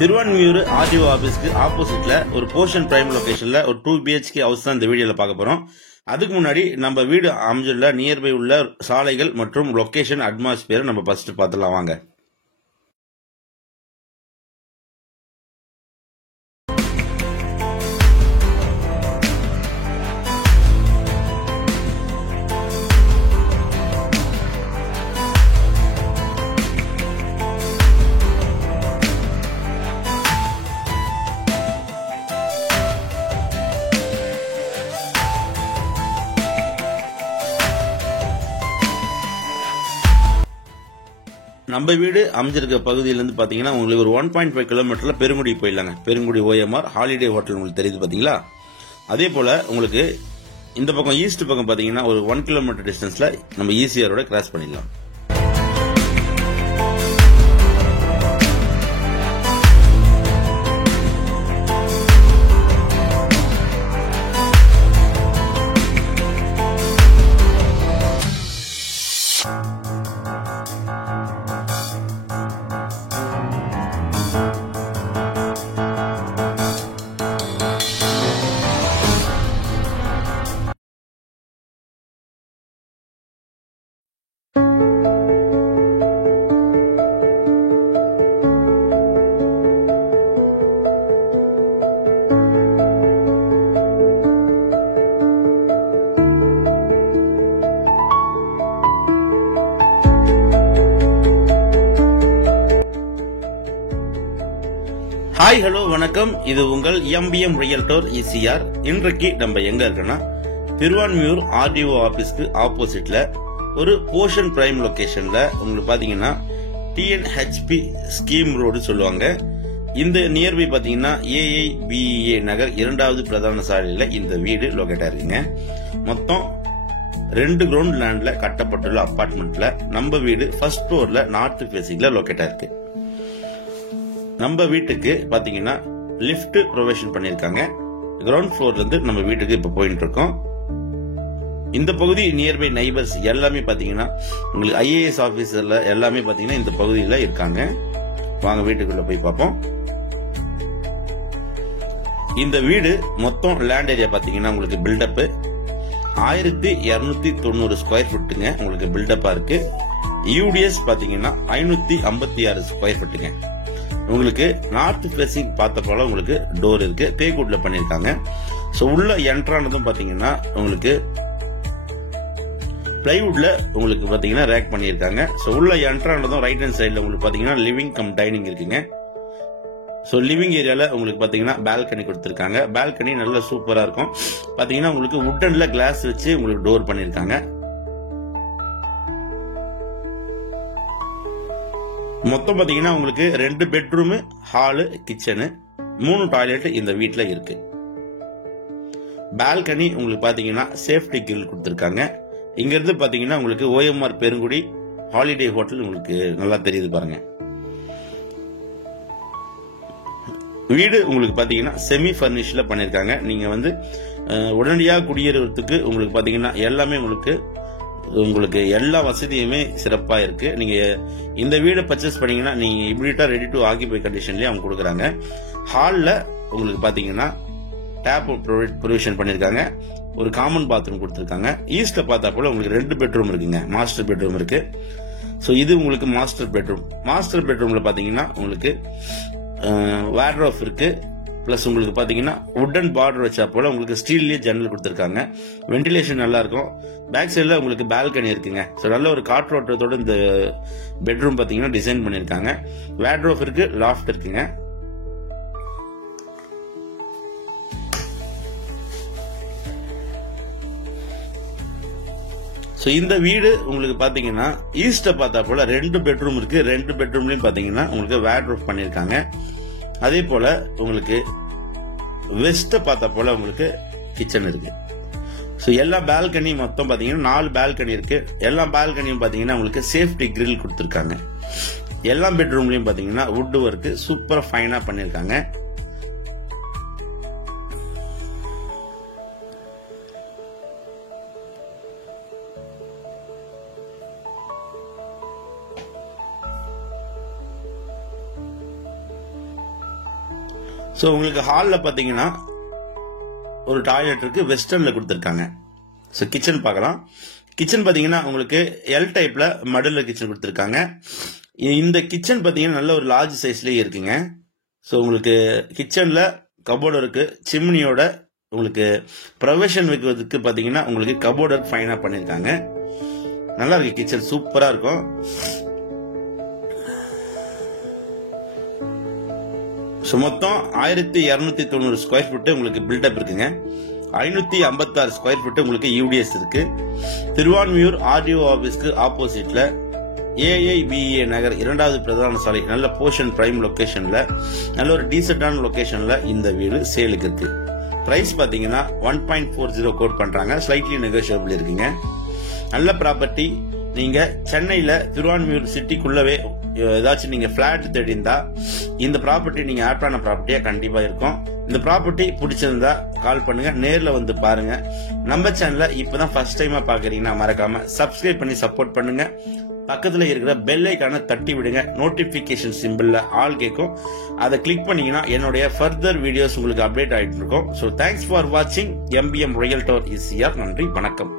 Thiruvanmiyur RTO ஆபீஸ்க்கு ஆப்போசிட்ல ஒரு போர்ஷன் பிரைம் லொகேஷன்ல ஒரு 2 BHK ஹவுஸ் தான் இந்த வீடியோல பார்க்க போறோம். அதுக்கு முன்னாடி நம்ம வீடு அமைஞ்சுள்ள நியர்பை உள்ள சாலைகள் மற்றும் லொகேஷன் அட்மாஸ்பியர் நம்ம ஃபர்ஸ்ட் பார்த்துலாம் வாங்க. நம்ம வீடு அமைஞ்சிருக்க பகுதியிலிருந்து பாத்தீங்கன்னா உங்களுக்கு ஒரு 1.5 கிலோமீட்டர்ல பெருங்குடி போயிடலாங்க. பெருங்குடி OMR ஹாலிடே ஹோட்டல் உங்களுக்கு தெரியுது பாத்தீங்களா. அதே போல உங்களுக்கு இந்த பக்கம் ஈஸ்ட் பக்கம் பாத்தீங்கன்னா ஒரு 1 கிலோமீட்டர் டிஸ்டன்ஸ்ல நம்ம ஈசிஆரோட கிராஸ் பண்ணிடலாம். ஹாய் ஹலோ வணக்கம், இது உங்கள் MBM ரியல்டோர் ECR. இன்றைக்கு நம்ம எங்க இருக்கோம்னா திருவான்மியூர் RDO ஆபீஸ்க்கு ஆப்போசிட்ல ஒரு போர்ஷன் பிரைம் லொகேஷன்ல உங்களுக்கு பாத்தீங்கன்னா TNHP ஸ்கீம் ரோடு சொல்லுவாங்க. இந்த நியர்பை பாத்தீங்கன்னா AIBEA நகர் 2வது பிரதான சாலையில இந்த வீடு லொகேட் ஆயிருக்குங்க. மொத்தம் 2 கிரவுண்ட் லேண்ட்ல கட்டப்பட்டுள்ள அபார்ட்மெண்ட்ல நம்ம வீடு ஃபர்ஸ்ட் ஃப்ளோர்ல நார்த் ஃபேசிங்ல லொகேட் ஆயிருக்கு. நம்ம வீட்டுக்கு பாத்தீங்கன்னா லிஃப்ட் ப்ரொவைஷன் பண்ணிருக்காங்க. கிரவுண்ட் ஃப்ளோர்ல இருந்து நம்ம வீட்டுக்கு இப்ப போயிட்டு இருக்கோம். இந்த பகுதி நியர்பை நைபர்ஸ் எல்லாமே பாத்தீங்கன்னா உங்களுக்கு IAS ஆபீசர்ல எல்லாமே பாத்தீங்கன்னா இந்த பகுதியில இருக்காங்க. வாங்க வீட்டுக்குள்ள போய் பார்ப்போம். இந்த வீடு மொத்தம் லேண்ட் ஏரியா பாத்தீங்கன்னா உங்களுக்கு பில்டப் 1290 ஸ்கொயர் ஃபுட்டுங்க. உங்களுக்கு பில்டப்பா இருக்கு. UDS பாத்தீங்கன்னா 556 ஸ்கொயர் ஃபுட்டுங்க. உங்களுக்கு நார்த் ஃபேசிங் பார்த்த போல உங்களுக்கு டோர் இருக்கு. தேக்குட்ல பண்ணிருக்காங்க. சோ உள்ள என்ட்ரானதும் பாத்தீங்கன்னா உங்களுக்கு பிளைவுட்ல உங்களுக்கு பாத்தீங்கன்னா ரேக் பண்ணிருக்காங்க. சோ உள்ள என்ட்ரானதும் ரைட் ஹேண்ட் சைடுல உங்களுக்கு பாத்தீங்கன்னா லிவிங் கம் டைனிங் இருக்குங்க. சோ லிவிங் ஏரியால உங்களுக்கு பாத்தீங்கன்னா பால்கனி கொடுத்திருக்காங்க. பால்கனி நல்ல சூப்பரா இருக்கும். பாத்தீங்கன்னா உங்களுக்கு வுட்டன்ல கிளாஸ் வச்சு உங்களுக்கு டோர் பண்ணிருக்காங்க. மொத்தம் பாத்தீங்கன்னா உங்களுக்கு 2 பெட்ரூம், ஹாலு, கிச்சனு, 3 டாய்லெட் இந்த வீட்ல இருக்கு. பால்கனி உங்களுக்கு பாத்தீங்கன்னா சேஃப்டி கிரில் கொடுத்திருக்காங்க. இங்க இருந்து பாத்தீங்கன்னா உங்களுக்கு OMR பெருங்குடி ஹாலிடே ஹோட்டல் உங்களுக்கு நல்லா தெரியுது பாருங்க. வீடு உங்களுக்கு பாத்தீங்கன்னா செமி பர்னிஷ்ல பண்ணிருக்காங்க. நீங்க வந்து உடனடியாக குடியேறதுக்கு உங்களுக்கு பாத்தீங்கன்னா எல்லாமே உங்களுக்கு எல்லா வசதியுமே சிறப்பா இருக்கு. நீங்க இந்த வீடை பர்ச்சேஸ் பண்ணீங்கன்னா நீங்க இமிடியேட்டா ரெடி டு ஆக்கிபை கண்டிஷன்லயே அவங்க கொடுக்குறாங்க. ஹால்ல உங்களுக்கு பாத்தீங்கன்னா டேப் ப்ரொவிஷன் பண்ணிருக்காங்க. ஒரு காமன் பாத்ரூம் கொடுத்திருக்காங்க. ஈஸ்ட்ல பார்த்தா போல உங்களுக்கு 2 பெட்ரூம் இருக்குங்க. மாஸ்டர் பெட்ரூம் இருக்கு. சோ இது உங்களுக்கு மாஸ்டர் பெட்ரூம். மாஸ்டர் பெட்ரூம்ல பாத்தீங்கன்னா உங்களுக்கு வார்ட்ரோப் இருக்கு. பிளஸ் உங்களுக்கு பாத்தீங்கன்னா வுடன் பார்டர் வச்சா போல உங்களுக்கு ஸ்டீல்லயே ஜன்னல் கொடுத்திருக்காங்க. வென்டிலேஷன் நல்லா இருக்கும். பேக் சைடுல உங்களுக்கு பால்கனி இருக்குங்க. சோ நல்ல ஒரு காற்றோட்டத்தோட இந்த பெட்ரூம் பாத்தீங்கன்னா டிசைன் பண்ணிருக்காங்க. வார்ட்ரோப் இருக்கு, லாஃப்ட் இருக்குங்க. சோ இந்த வீடு உங்களுக்கு பாத்தீங்கன்னா ஈஸ்ட பார்த்தா போல 2 பெட்ரூம் இருக்கு. 2 பெட்ரூம்லயும் பாத்தீங்கன்னா உங்களுக்கு வார்ட்ரோப் பண்ணிருக்காங்க. அதே போல உங்களுக்கு வெஸ்ட் பார்த்தா போல உங்களுக்கு கிச்சன் இருக்கு. சோ எல்லா பால்கனி மொத்தம் பாத்தீங்கன்னா 4 பால்கனி இருக்கு. எல்லா பால்கனியும் பாத்தீங்கன்னா உங்களுக்கு சேஃப்டி கிரில் கொடுத்திருக்காங்க. எல்லா பெட்ரூம்லயும் பாத்தீங்கன்னா வுட் ஒர்க் சூப்பரா ஃபைனா பண்ணிருக்காங்க. ஸோ உங்களுக்கு ஹாலில் பார்த்தீங்கன்னா ஒரு டாய்லெட் இருக்கு, வெஸ்டர்ன்ல கொடுத்துருக்காங்க. ஸோ கிச்சன் பார்க்கலாம். கிச்சன் பார்த்தீங்கன்னா உங்களுக்கு எல் டைப்ல மடுல கிச்சன் கொடுத்துருக்காங்க. இந்த கிச்சன் பார்த்தீங்கன்னா நல்ல ஒரு லார்ஜ் சைஸ்லேயே இருக்குங்க. ஸோ உங்களுக்கு கிச்சன்ல கபோர்டு இருக்கு, சிம்னியோட உங்களுக்கு ப்ரொவிஷன் வைக்கிறதுக்கு பார்த்தீங்கன்னா உங்களுக்கு கபோர்டு ஃபைனாக பண்ணியிருக்காங்க. நல்லா இருக்கு, கிச்சன் சூப்பராக இருக்கும். ஸோ மொத்தம் 1290 ஸ்கொயர் ஃபீட் உங்களுக்கு பில்டப் இருக்குங்க. 556 ஸ்கொயர் ஃபீட் உங்களுக்கு யூடிஎஸ் இருக்கு. திருவான்மியூர் ஆர்டிஓ ஆபீஸ்க்கு ஆப்போசிட்ல AIBA நகர் 2வது பிரதான சாலை, நல்ல போர்ஷன் பிரைம் லொகேஷன்ல, நல்ல ஒரு டீசென்டான லொகேஷன்ல இந்த வீடு சேலுக்கு இருக்கு. பிரைஸ் பாத்தீங்கன்னா 1.40 கோட் பண்றாங்க, ஸ்லைட்லி நெகோஷியபிள் இருக்குங்க. நல்ல ப்ராப்பர்ட்டி. நீங்க சென்னையில திருவான்மியூர் சிட்டிக்குள்ளவே ஏதாச்சும் நீங்க பிளாட் தேடிந்தா இந்த ப்ராப்பர்ட்டி நீங்க ஆப்டான ப்ராப்பர்ட்டியா கண்டிப்பா இருக்கும். இந்த ப்ராப்பர்ட்டி பிடிச்சிருந்தா கால் பண்ணுங்க, நேர்ல வந்து பாருங்க. நம்ம சேனலை இப்பதான் ஃபர்ஸ்ட் டைமா பாக்குறீங்கன்னா மறக்காம சப்ஸ்கிரைப் பண்ணி சப்போர்ட் பண்ணுங்க. பக்கத்துல இருக்கிற பெல் ஐகானை தட்டி விடுங்க. நோட்டிபிகேஷன் சிம்பிள்ல ஆல் கேட்கும், அதை கிளிக் பண்ணீங்கன்னா என்னுடைய ஃபர்தர் வீடியோஸ் உங்களுக்கு அப்டேட் ஆயிட்டு இருக்கும். ஸோ தேங்க்ஸ் ஃபார் வாட்சிங். MBM realtor is here. நன்றி, வணக்கம்.